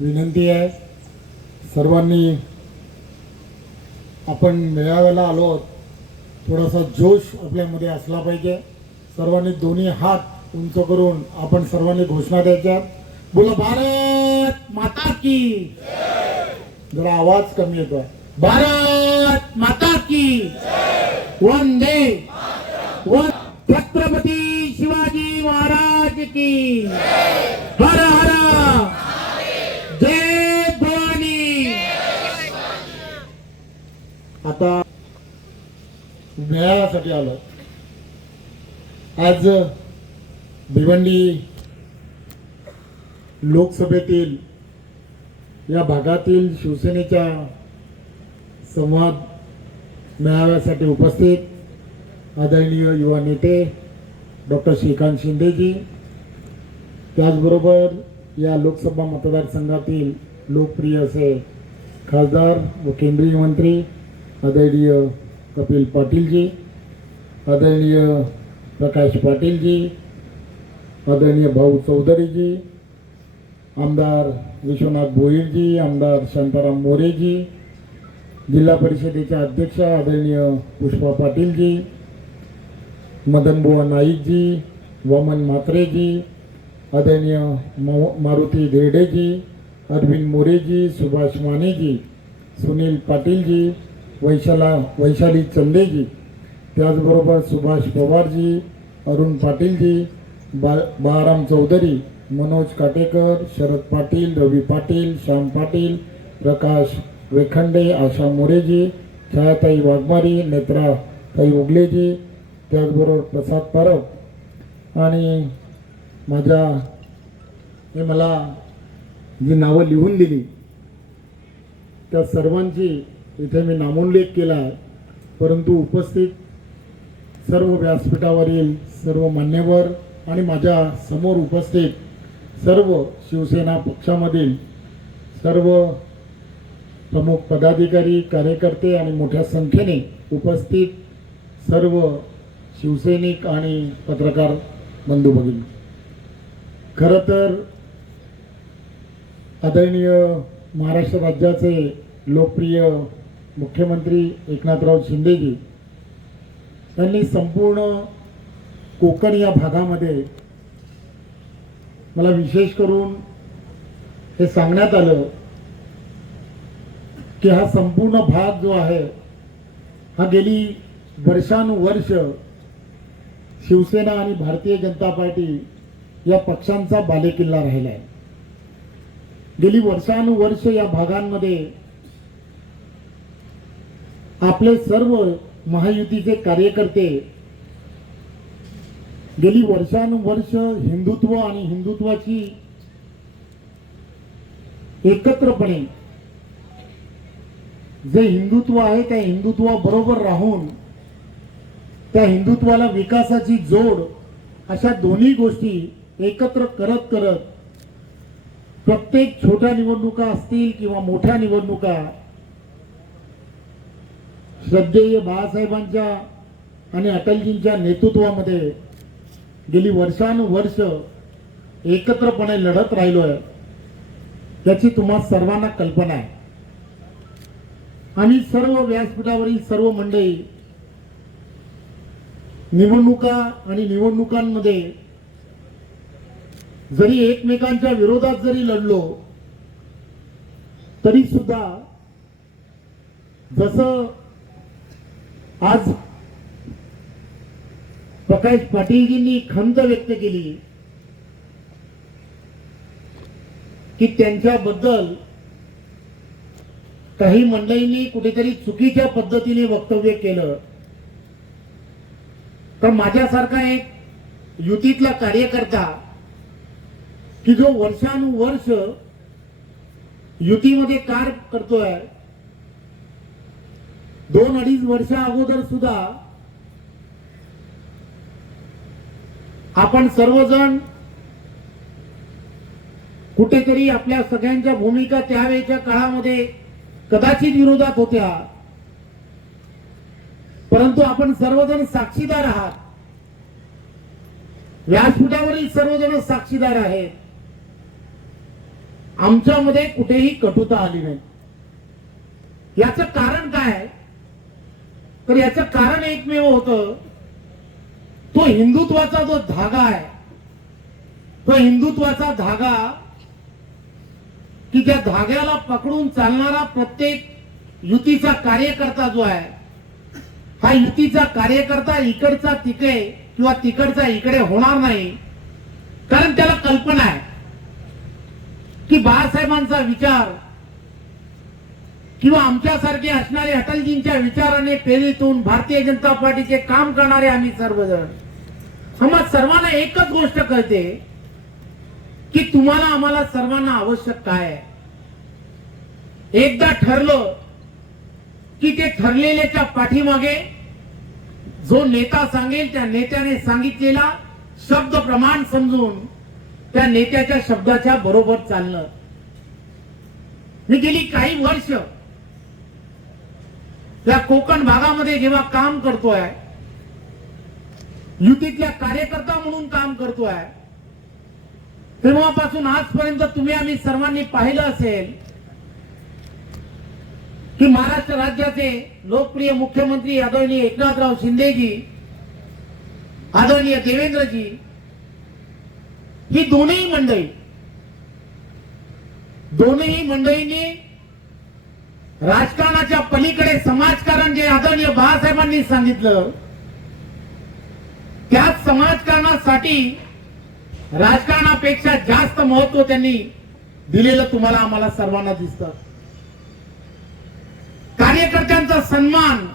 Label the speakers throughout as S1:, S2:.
S1: विनंती आहे. सर्वांनी आपण मेळाव्याला आलो थोडासा जोश आपल्यामध्ये असला पाहिजे. सर्वांनी दोन्ही हात उंच करून आपण सर्वांनी घोषणा द्यायच्या. बोला भारत माता की जरा आवाज कमी येतो भारत माता की वंदे वन छत्रपती शिवाजी महाराज की हर हरा जय भवानी आता मेळाव्यासाठी आलो. आज भिवंडी लोकसभेतील या भागातील शिवसेनेच्या संवाद मेळाव्यासाठी उपस्थित आदरणीय युवा नेते डॉक्टर श्रीकांत शिंदेजी त्याचबरोबर या लोकसभा मतदारसंघातील लोकप्रिय असे खासदार व केंद्रीय मंत्री आदरणीय कपिल पाटीलजी आदरणीय प्रकाश पाटीलजी आदरणीय भाऊ चौधरीजी आमदार विश्वनाथ भोईरजी आमदार शांताराम मोरेजी जिल्हा परिषदेच्या अध्यक्ष आदरणीय पुष्पा पाटीलजी मदनबुवा नाईकजी वामन म्हात्रेजी आदरणीय मारुती धेडेजी अरविंद मोरेजी सुभाष मानेजी सुनील पाटीलजी वैशाला वैशाली चंदेजी त्याचबरोबर सुभाष पवारजी अरुण पाटीलजी बा बाळाराम चौधरी मनोज काटेकर शरद पाटील रवी पाटील श्याम पाटील प्रकाश वेखंडे आशा मोरेजी छायाताई वाघमारी नेत्राताई उगलेजी त्याचबरोबर प्रसाद परब आणि माझ्या हे मला जी नावं लिहून दिली त्या सर्वांची इथे मी नामोल्लेख केला आहे. परंतु उपस्थित सर्व व्यासपीठावरील सर्व मान्यवर आणि माझ्यासमोर उपस्थित सर्व शिवसेना पक्षामधील सर्व प्रमुख पदाधिकारी कार्यकर्ते आणि मोठ्या संख्येने उपस्थित सर्व शिवसैनिक आणि पत्रकार बंधू भगिनी. खरं तर आदरणीय महाराष्ट्र राज्याचे लोकप्रिय मुख्यमंत्री एकनाथराव शिंदेजी त्यांनी संपूर्ण कोकण या भागामध्ये मला विशेष करून हे सांगण्यात आलं की हा संपूर्ण भाग जो आहे हा गेली वर्षानुवर्ष शिवसेना आणि भारतीय जनता पार्टी या पक्षांचा बालेकिल्ला राहिला आहे. गेली वर्षानुवर्ष या भागांमध्ये आपले सर्व महायुतीचे कार्यकर्ते गेली वर्षानुवर्ष हिंदुत्व आणि हिंदुत्वाची एकत्रपणे जे हिंदुत्व आहे त्या हिंदुत्वाबरोबर राहून त्या हिंदुत्वाला विकासाची जोड अशा दोन्ही गोष्टी एकत्र करत करत प्रत्येक छोट्या निवडणुका असतील किंवा मोठ्या निवडणुका श्रद्धेय बाळासाहेबांच्या आणि अटलजींच्या नेतृत्वामध्ये गेली वर्षानुवर्ष एकत्रपणे लढत राहिलोय त्याची तुम्हा सर्वांना कल्पना आहे. आम्ही सर्व व्यासपीठावरील सर्व मंडळी निवडणुका आणि निवडणुकांमध्ये जरी एकमेकांच्या विरोधात जरी लढलो तरी सुद्धा जसं आज प्रकाश पाटीलजींनी खंत व्यक्त केली की त्यांच्याबद्दल काही मंडळींनी कुठेतरी चुकीच्या पद्धतीने वक्तव्य केलं. तर माझ्यासारखा एक युतीतला कार्यकर्ता की जो वर्षानुवर्ष युतीमध्ये कार्य करतोय दोन अडीच वर्षा अगोदर सुद्धा आपण सर्वजण कुठेतरी आपल्या सगळ्यांच्या भूमिका त्यावेळेच्या काळामध्ये कदाचित विरोधात होत्या. परंतु आपण सर्वजण साक्षीदार आहात. व्यासपीठावरील सर्वजण साक्षीदार आहेत. आमच्यामध्ये कुठेही कटुता आली नाही. याचं कारण काय? आहे? तर याचं कारण एकमेव होतं तो हिंदुत्वाचा जो धागा आहे तो हिंदुत्वाचा धागा की त्या धाग्याला पकडून चालणारा प्रत्येक युतीचा कार्यकर्ता जो आहे हा युतीचा कार्यकर्ता इकडचा तिकडे किंवा तिकडचा इकडे होणार नाही कारण त्याला कल्पना आहे. की बाळासाहेबांचा विचार किंवा आमच्यासारखे असणारे अटलजींच्या विचाराने प्रेरित भारतीय जनता पार्टीचे काम करणारे आम्ही सर्वजण. आम्हा सर्वांना एकच गोष्ट कळते की तुम्हाला आम्हाला सर्वांना आवश्यक काय आहे? एकदा ठरलं की ते ठरलेल्याच्या पाठीमागे जो नेता सांगेल त्या नेत्याने सांगितलेला शब्द प्रमाण समजून त्या नेत्याच्या शब्दाच्या बरोबर चालणं. मी गेली काही वर्ष या कोकण भागामध्ये जेव्हा काम करतोय युतीतल्या कार्यकर्ता म्हणून काम करतोय तेव्हापासून आजपर्यंत तुम्ही आम्ही सर्वांनी पाहिलं असेल की महाराष्ट्र राज्याचे लोकप्रिय मुख्यमंत्री आदरणीय एकनाथराव शिंदेजी आदरणीय देवेंद्रजी ही दोन्ही मंडळी दोन्ही मंडळींनी राजकारणाच्या पलीकडे समाजकारण जे आदरणीय बाळासाहेबांनी सांगितलं त्याच समाजकारणासाठी राजकारणापेक्षा जास्त महत्त्व त्यांनी दिलेलं तुम्हाला आम्हाला सर्वांना दिसत. कार्यकर्त्यांचा सन्मान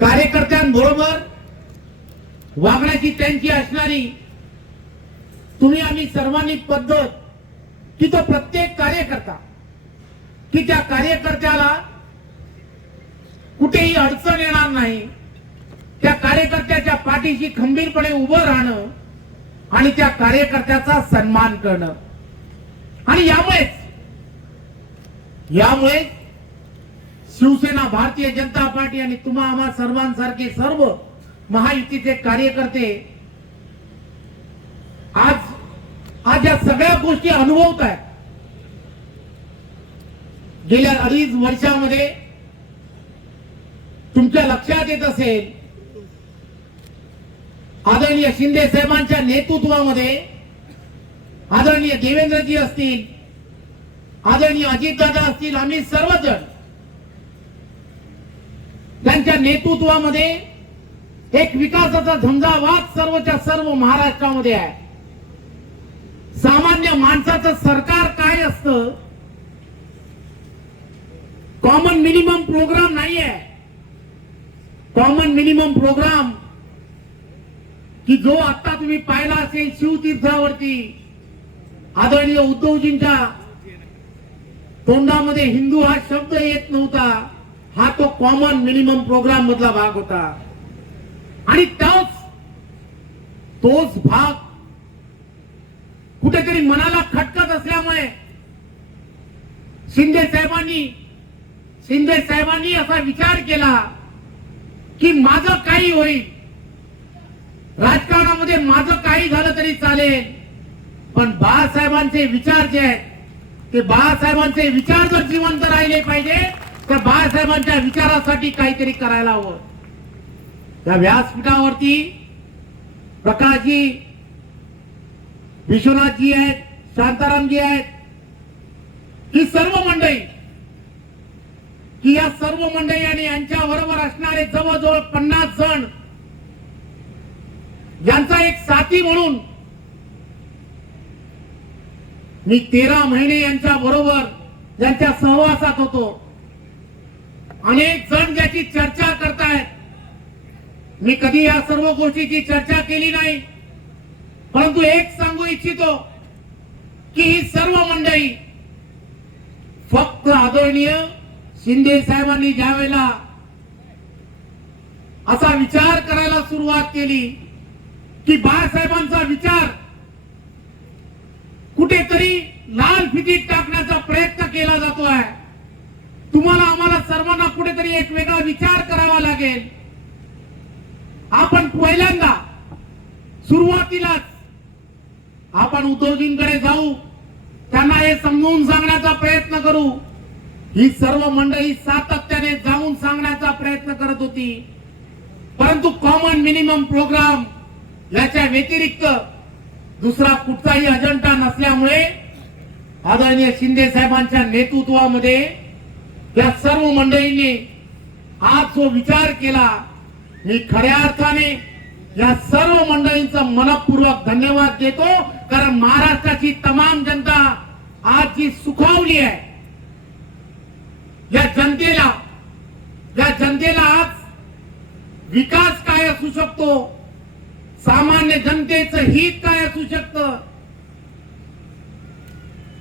S1: कार्यकर्त्यांबरोबर वागण्याची त्यांची असणारी तुम्ही आम्ही सर्वांनी पद्धत की तो प्रत्येक कार्यकर्ता की त्या कार्यकर्त्याला कुठेही अडचण येणार नाही. त्या कार्यकर्त्याच्या पाठीशी खंबीरपणे उभं राहणं आणि त्या कार्यकर्त्याचा सन्मान करणं. आणि यामुळेच यामुळे शिवसेना भारतीय जनता पार्टी आणि तुम्हा आम्हा सर्वांसारखे सर्व महायुतीचे कार्यकर्ते आज आज या सगळ्या गोष्टी अनुभवत आहेत गेल्या अडीच वर्षामध्ये तुमच्या लक्षात येत असेल आदरणीय शिंदे साहेबांच्या नेतृत्वामध्ये आदरणीय देवेंद्रजी असतील आदरणीय अजितदादा असतील आम्ही सर्वजण त्यांच्या नेतृत्वामध्ये एक विकासाचा झंझावात सर्वच्या सर्व महाराष्ट्रामध्ये आहे. सामान्य माणसाचं सरकार काय असतं? कॉमन मिनिमम प्रोग्राम नाही आहे कॉमन मिनिमम प्रोग्राम की जो आता तुम्ही पाहिला असेल शिवतीर्थावरती आदरणीय उद्धवजींच्या तोंडामध्ये हिंदू हा शब्द येत नव्हता हा तो कॉमन मिनिमम प्रोग्राम मधला भाग होता. आणि तोच तोच भाग कुठेतरी मनाला खटकत असल्यामुळे शिंदे साहेबांनी शिंदे साहेबांनी असा विचार केला की माझं काही होईल. राजकारणामध्ये माझं काही झालं तरी चालेल. पण बाळासाहेबांचे विचार जे आहेत ते बाळासाहेबांचे विचार जर जिवंत राहिले पाहिजे तर बाळासाहेबांच्या विचारासाठी काहीतरी करायला हवं. त्या व्यासपीठावरती प्रकाशजी विश्वनाथजी आहेत शांतारामजी आहेत ही सर्व मंडळी की या सर्व मंडळी आणि यांच्या बरोबर असणारे जवळजवळ पन्नास जण यांचा एक साथी म्हणून मी तेरा महिने यांच्या बरोबर यांच्या सहवासात होतो. अनेक जण ज्याची चर्चा करतायत. मी कधी या सर्व गोष्टीची चर्चा केली नाही. परंतु एक सांगू इच्छितो की ही सर्व मंडळी फक्त आदरणीय शिंदे साहेबांनी ज्यावेळेला असा विचार करायला सुरुवात केली की बाळासाहेबांचा विचार कुठेतरी लाल फितीत टाकण्याचा प्रयत्न केला जातो आहे तुम्हाला आम्हाला सर्वांना कुठेतरी एक वेगळा विचार करावा लागेल. आपण पहिल्यांदा सुरुवातीलाच आपण उद्योजींकडे जाऊ त्यांना हे समजून सांगण्याचा प्रयत्न करू. ही सर्व मंडळी सातत्याने जाऊन सांगण्याचा प्रयत्न करत होती. परंतु कॉमन मिनिमम प्रोग्राम याच्या व्यतिरिक्त दुसरा कुठचाही अजेंडा नसल्यामुळे आदरणीय शिंदे साहेबांच्या नेतृत्वामध्ये या सर्व मंडळींनी आज जो विचार केला मी खऱ्या अर्थाने या सर्व मंडळींचा मनपूर्वक धन्यवाद देतो. कारण महाराष्ट्राची तमाम जनता आज जी सुखावली आहे या जनतेला या जनतेला आज विकास काय असू शकतो? सामान्य जनतेचं हित काय असू शकतं?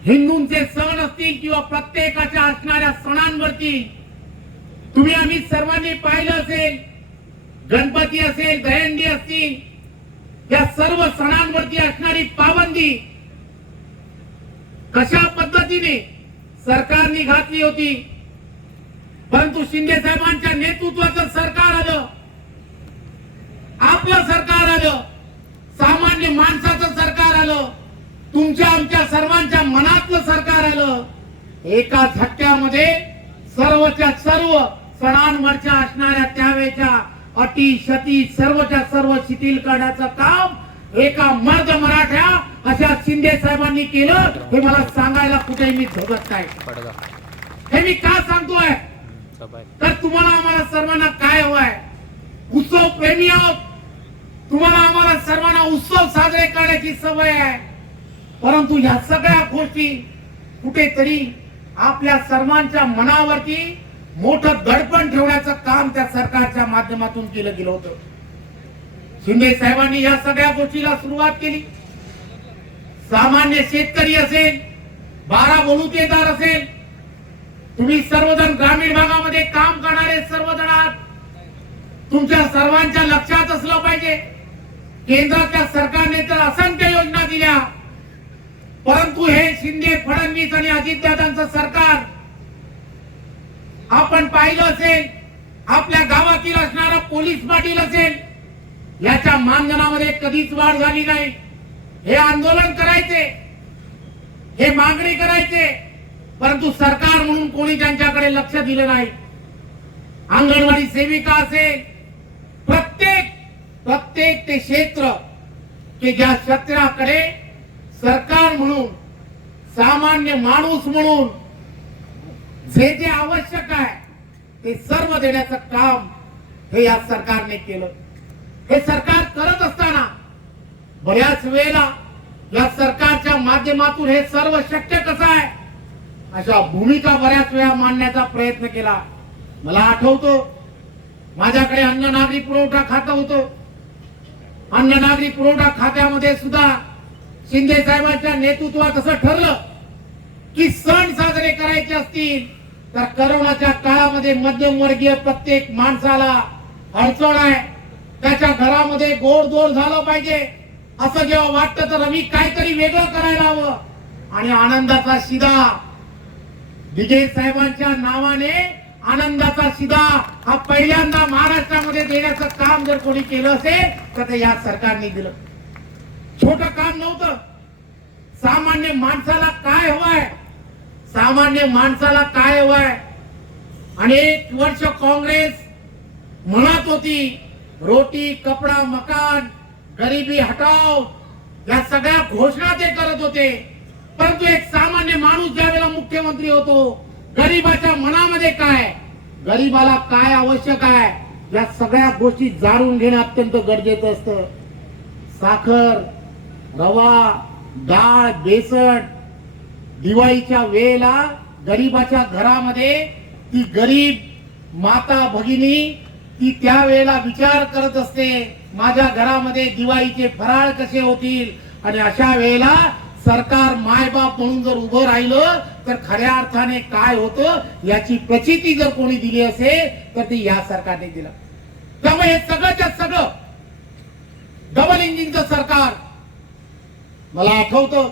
S1: हिंदूंचे सण असतील किंवा प्रत्येकाच्या असणाऱ्या सणांवरती तुम्ही आम्ही सर्वांनी पाहिलं असेल गणपती असेल दहंडी असतील या सर्व सणांवरती असणारी पाबंदी कशा पद्धतीने सरकारने घातली होती? परंतु शिंदे साहेबांच्या नेतृत्वाचं सरकार आलं. आपलं सरकार आलं. सामान्य माणसाचं सरकार आलं. तुमच्या आमच्या सर्वांच्या मनातलं सरकार आलं. एका झटक्यामध्ये सर्वच्या सर्व सणांवरच्या असणाऱ्या त्यावेळेच्या अटी शती सर्वच्या सर्व शिथिल करण्याचं काम एका मर्द मराठ्या अशा शिंदे साहेबांनी केलं हे मला सांगायला कुठेही मी झगत नाही. हे मी का सांगतोय? तर तुम्हाला आम्हाला सर्वांना काय हवंय? उत्सव प्रेमी आहोत. तुम्हाला आम्हाला सर्वांना उत्सव साजरे करण्याची सवय आहे. परंतु ह्या सगळ्या गोष्टी कुठेतरी आपल्या सर्वांच्या मनावरती मोठं दडपण ठेवण्याचं काम त्या सरकारच्या माध्यमातून केलं गेलं होतं. शिंदे साहेबांनी या सगळ्या गोष्टीला सुरुवात केली. सामान्य शेतकरी असेल बारा बलुतेदार असेल तुम्ही सर्वजण ग्रामीण भागामध्ये काम करणारे सर्वजण आहात. तुमच्या सर्वांच्या लक्षात असलं पाहिजे. केंद्राच्या सरकारने तर असंख्य योजना दिल्या. परंतु हे शिंदे फडणवीस आणि अजितदादांचं सरकार आपण पाहिलं असेल आपल्या गावातील असणारा पोलीस पाटील असेल याच्या मानधनामध्ये कधीच वाढ झाली नाही. हे आंदोलन करायचे. हे मागणी करायचे. परंतु सरकार म्हणून कोणी त्यांच्याकडे लक्ष दिलं नाही अंगणवाडी सेविका असेल प्रत्येक प्रत्येक ते क्षेत्र की ज्या क्षेत्राकडे सरकार म्हणून सामान्य माणूस म्हणून जे जे आवश्यक आहे ते सर्व देण्याचं काम हे या सरकारने केलं. हे सरकार करत असताना बऱ्याच वेळेला या सरकारच्या माध्यमातून हे सर्व शक्य कसं आहे अशा भूमिका बऱ्याच वेळा मांडण्याचा प्रयत्न केला. मला आठवतो माझ्याकडे अन्न नागरी पुरवठा खातं होतं. अन्न नागरी पुरवठा खात्यामध्ये सुद्धा शिंदे साहेबांच्या नेतृत्वात असं ठरलं की सण साजरे करायचे असतील तर करोनाच्या काळामध्ये मध्यमवर्गीय प्रत्येक माणसाला अडचण आहे. त्याच्या घरामध्ये गोडधोड झालं पाहिजे. असं जेव्हा वाटतं तर आम्ही काहीतरी वेगळं करायला हवं. आणि आनंदाचा शिदा विजय साहेबांच्या नावाने आनंदाचा शिदा हा पहिल्यांदा महाराष्ट्रामध्ये देण्याचं काम जर कोणी केलं असेल तर ते या सरकारने दिलं. छोट काम नव्हतं. सामान्य माणसाला काय हवंय? सामान्य माणसाला काय हवंय? अनेक वर्ष काँग्रेस म्हणत होती रोटी कपडा मकान गरिबी हटाव या सगळ्या घोषणा ते करत होते. परंतु एक सामान्य माणूस ज्यावेळेला मुख्यमंत्री होतो गरीबाच्या मनामध्ये काय? गरीबाला काय आवश्यक आहे? या सगळ्या गोष्टी जाणून घेणं अत्यंत गरजेचं असतं. साखर रवा डाळ बेसन दिवाळीच्या वेळेला गरीबाच्या घरामध्ये ती गरीब माता भगिनी ती त्या वेळेला विचार करत असते माझ्या घरामध्ये दिवाळीचे फराळ कसे होतील? आणि अशा वेळेला सरकार मायबाप म्हणून जर उभं राहिलं तर खऱ्या अर्थाने काय होतं? याची प्रचिती जर कोणी दिली असेल तर ती या सरकारने दिलं. त्यामुळे हे सगळंच्या सगळं डबल इंजिनचं सरकार मला आठवतं.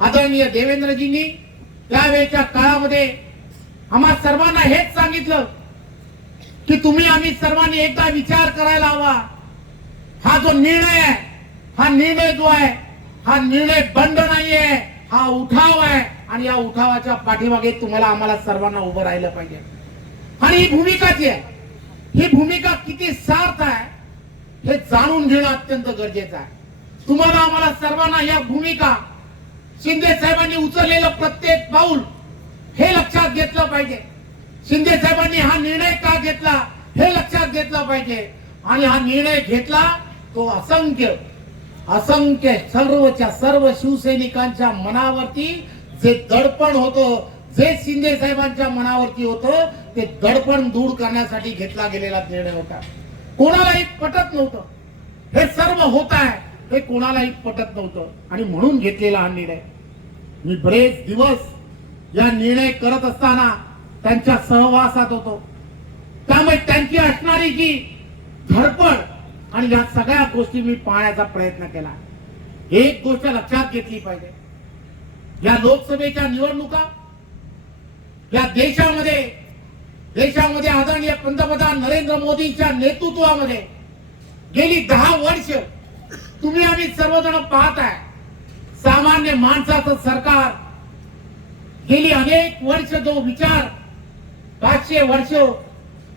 S1: आदरणीय देवेंद्रजींनी त्यावेळेच्या काळामध्ये आम्हा सर्वांना हेच सांगितलं की तुम्ही आम्ही सर्वांनी एकदा विचार करायला हवा. हा जो निर्णय आहे हा निर्णय जो आहे हा निर्णय बंड नाहीये हा उठाव आहे. आणि या उठावाच्या पाठीमागे तुम्हाला आम्हाला सर्वांना उभं राहिलं पाहिजे. आणि ही भूमिका जी आहे ही भूमिका किती सार्थ आहे हे जाणून घेणं अत्यंत गरजेचं आहे. तुम्हाला आम्हाला सर्वांना या भूमिका शिंदे साहेबांनी उचललेलं प्रत्येक पाऊल हे लक्षात घेतलं पाहिजे. शिंदे साहेबांनी हा निर्णय का घेतला हे लक्षात घेतलं पाहिजे. आणि हा निर्णय घेतला तो असंख्य असंख्य सर्वच्या सर्व शिवसैनिकांच्या मनावरती जे दडपण होतं जे शिंदे साहेबांच्या मनावरती होतं ते दडपण दूर करण्यासाठी घेतला गेलेला निर्णय होता. कोणालाही पटत नव्हतं. हे सर्व होत आहे हे कोणालाही पटत नव्हतं. आणि म्हणून घेतलेला हा निर्णय. मी बरेच दिवस या निर्णय करत असताना त्यांच्या सहवासात होतो. त्यामुळे त्यांची असणारी जी धडपड आणि या सगळ्या गोष्टी मी पाहण्याचा प्रयत्न केला. एक गोष्ट लक्षात घेतली पाहिजे. या लोकसभेच्या निवडणुका या देशामध्ये देशामध्ये आदरणीय पंतप्रधान नरेंद्र मोदींच्या नेतृत्वामध्ये गेली दहा वर्ष तुम्ही आम्ही सर्वजण पाहत आहे सामान्य माणसाचं सरकार गेली अनेक वर्ष जो विचार पाचशे वर्ष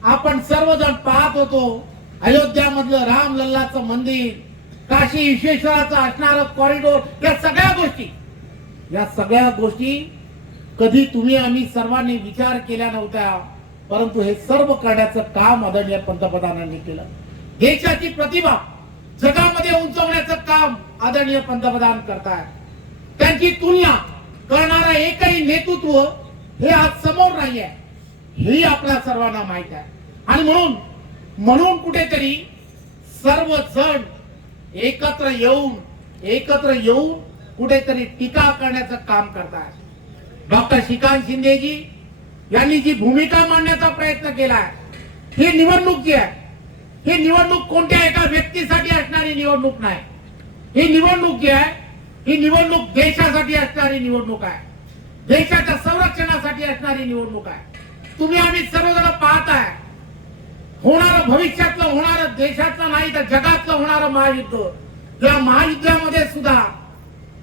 S1: आपण सर्वजण पाहत होतो अयोध्यामधलं राम लल्लाचं मंदिर काशी विश्वेश्वराचं असणारं कॉरिडोर या सगळ्या गोष्टी. या सगळ्या गोष्टी कधी तुम्ही आम्ही सर्वांनी विचार केल्या नव्हत्या परंतु हे सर्व करण्याचं काम आदरणीय पंतप्रधानांनी केलं. देशाची प्रतिभा जगामध्ये उंचवण्याचं काम आदरणीय पंतप्रधान करताय. त्यांची तुलना करणारा एकही नेतृत्व हे आज समोर नाही आहे हे आपल्या सर्वांना माहीत आहे. आणि म्हणून म्हणून कुठेतरी सर्व जण एकत्र येऊन एकत्र येऊन कुठेतरी टीका करण्याचं काम करताय डॉक्टर श्रीकांत शिंदेजी यांनी जी भूमिका मांडण्याचा प्रयत्न केलाय ही निवडणूक जी आहे ही निवडणूक कोणत्या एका व्यक्तीसाठी असणारी निवडणूक नाही. ही निवडणूक जी आहे ही निवडणूक देशासाठी असणारी निवडणूक आहे. देशाच्या संरक्षणासाठी असणारी निवडणूक आहे. तुम्ही आम्ही सर्वजण पाहताय होणारं भविष्यातलं होणारं देशातलं नाही तर जगातलं होणारं महायुद्ध. या महायुद्धामध्ये सुद्धा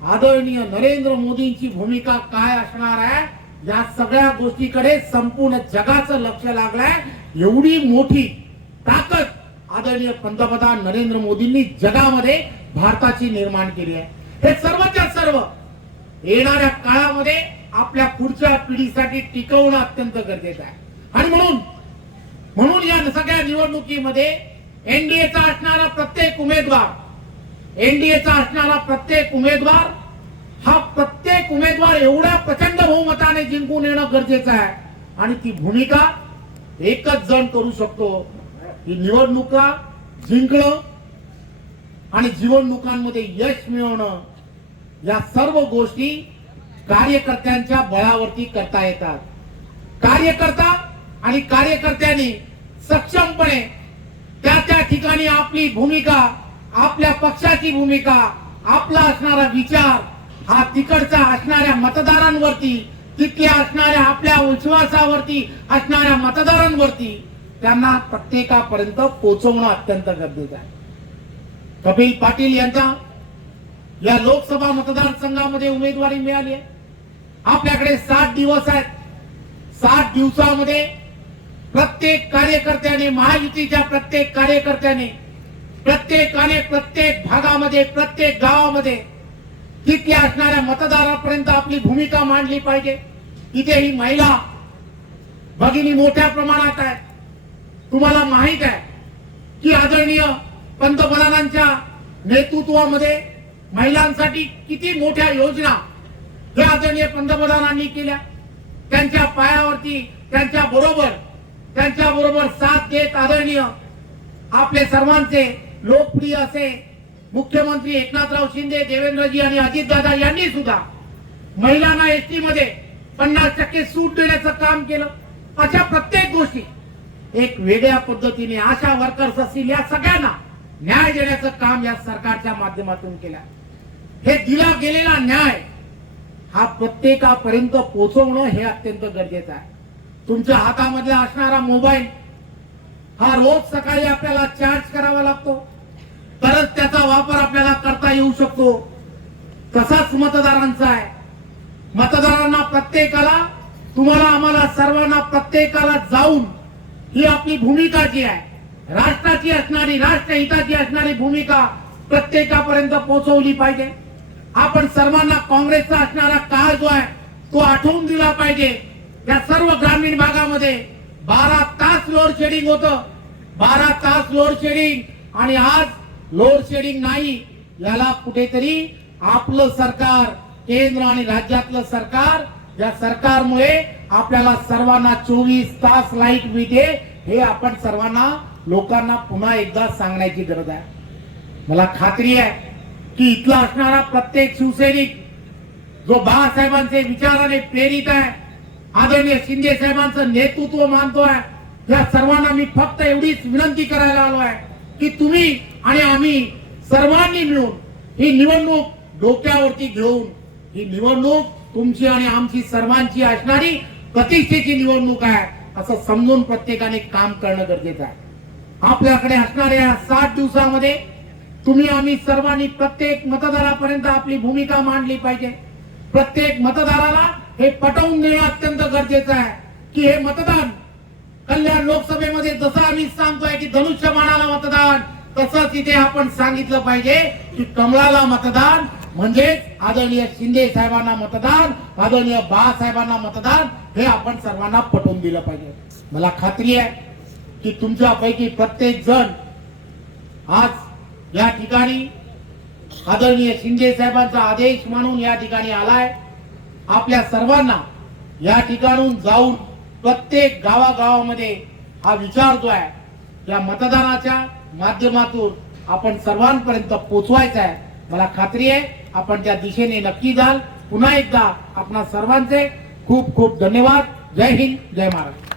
S1: आदरणीय नरेंद्र मोदींची भूमिका काय असणार आहे? या सगळ्या गोष्टीकडे संपूर्ण जगाचं लक्ष लागलंय. एवढी मोठी ताकद आदरणीय पंतप्रधान नरेंद्र मोदींनी जगामध्ये भारताची निर्माण केली आहे. हे सर्वच्या सर्व येणाऱ्या काळामध्ये आपल्या पुढच्या पिढीसाठी टिकवणं अत्यंत गरजेचं आहे. आणि म्हणून म्हणून या सगळ्या निवडणुकीमध्ये एनडीएचा असणारा प्रत्येक उमेदवार एनडीएचा असणारा प्रत्येक उमेदवार हा प्रत्येक उमेदवार एवढ्या प्रचंड बहुमताने जिंकून येणं गरजेचं आहे. आणि ती भूमिका एकच जण करू शकतो ही निवडणुका जिंकणं आणि जीवननुकांमध्ये यश मिळवणं. या सर्व गोष्टी कार्यकर्त्यांच्या बळावरती करता येतात. कार्यकर्ता आणि कार्यकर्त्यांनी सक्षमपणे त्या त्या ठिकाणी आपली भूमिका आपल्या पक्षाची भूमिका आपला असणारा विचार हा तिकडचा असणाऱ्या मतदारांवरती तिथल्या असणाऱ्या आपल्या विश्वासावरती असणाऱ्या मतदारांवरती त्यांना प्रत्येकापर्यंत पोहोचवणं अत्यंत गरजेचं आहे. कपिल पाटील यांचा या लोकसभा मतदारसंघामध्ये उमेदवारी मिळाली आहे. आपल्याकडे सात दिवस आहेत. सात दिवसामध्ये प्रत्येक कार्यकर्त्याने महायुतीच्या प्रत्येक कार्यकर्त्याने प्रत्येकाने प्रत्येक भागामध्ये प्रत्येक गावामध्ये तिथे असणाऱ्या मतदारापर्यंत आपली भूमिका मांडली पाहिजे. इथे ही महिला भगिनी मोठ्या प्रमाणात आहेत. तुम्हाला माहीत आहे की आदरणीय पंतप्रधानांच्या नेतृत्वामध्ये महिलांसाठी किती मोठ्या योजना या आदरणीय पंतप्रधानांनी केल्या. त्यांच्या पायावरती त्यांच्या बरोबर त्यांच्या बरोबर साथ देत आदरणीय आपले सर्वांचे लोकप्रिय असे मुख्यमंत्री एकनाथराव शिंदे देवेंद्रजी आणि अजितदादा यांनी सुद्धा महिलांना एसटी मध्ये पन्नास टक्के सूट देण्याचं काम केलं. अशा प्रत्येक गोष्टी एक वेगळ्या पद्धतीने आशा वर्कर्स असतील या सगळ्यांना न्याय देण्याचं काम या सरकारच्या माध्यमातून केलं. हे दिला गेलेला न्याय हा प्रत्येकापर्यंत पोहोचवणं हे अत्यंत गरजेचं आहे. तुमच्या हातामधला असणारा मोबाईल हा रोज सकाळी आपल्याला चार्ज करावा लागतो. तरच त्याचा वापर आपल्याला करता येऊ शकतो. तसाच मतदारांचा आहे. मतदारांना प्रत्येकाला तुम्हाला आम्हाला सर्वांना प्रत्येकाला जाऊन ही आपली भूमिका जी आहे राष्ट्राची असणारी राष्ट्रहिताची असणारी भूमिका प्रत्येकापर्यंत पोहोचवली पाहिजे. आपण सर्वांना काँग्रेसचा असणारा काळ जो आहे तो आठवून दिला पाहिजे. या सर्व ग्रामीण भागामध्ये बारा तास लोड शेडिंग होतं. बारा तास लोड शेडिंग. आणि आज लोड शेडिंग नाही याला कुठेतरी आपलं सरकार केंद्र आणि राज्यातलं सरकार या सरकारमुळे आपल्याला सर्वांना चोवीस तास लाइट मिळते हे आपण सर्वांना लोकांना पुन्हा एकदा सांगण्याची गरज आहे. मला खात्री आहे की इथला असणारा प्रत्येक शिवसैनिक जो बाळासाहेबांचे विचाराने प्रेरित आहे आदरणीय शिंदे साहेबांचं नेतृत्व मानतोय. या सर्वांना मी फक्त एवढीच विनंती करायला आलो आहे की तुम्ही आणि आम्ही सर्वांनी मिळून ही निवडणूक डोक्यावरती घेऊन ही निवडणूक तुमची आणि आमची सर्वांची असणारी प्रतिष्ठेची निवडणूक आहे असं समजून प्रत्येकाने काम करणं गरजेचं आहे. आपल्याकडे असणाऱ्या सात दिवसामध्ये तुम्ही आम्ही सर्वांनी प्रत्येक मतदारापर्यंत आपली भूमिका मांडली पाहिजे. प्रत्येक मतदाराला हे पटवून देणं अत्यंत गरजेचं आहे की हे मतदान कल्याण लोकसभेमध्ये जसं आम्ही सांगतोय की धनुष्यबाणाला मतदान तसंच इथे आपण सांगितलं पाहिजे की कमळाला मतदान म्हणजे आदरणीय शिंदे साहेबांना मतदान आदरणीय बाळासाहेबांना मतदान हे आपण सर्वांना पटवून दिलं पाहिजे. मला खात्री आहे की तुमच्यापैकी प्रत्येक जण आज या ठिकाणी आदरणीय शिंदे साहेबांचा आदेश म्हणून या ठिकाणी आलाय. आपल्या सर्वांना या ठिकाणून जाऊन प्रत्येक गावागावामध्ये हा विचार जो आहे या मतदानाच्या माध्यमातून आपण सर्वांपर्यंत पोचवायचा आहे. मला खात्री आहे आपण त्या दिशेने नक्की जाल. पुन्हा एकदा आपणा सर्वांचे खूप खूप धन्यवाद. जय हिंद जय महाराष्ट्र.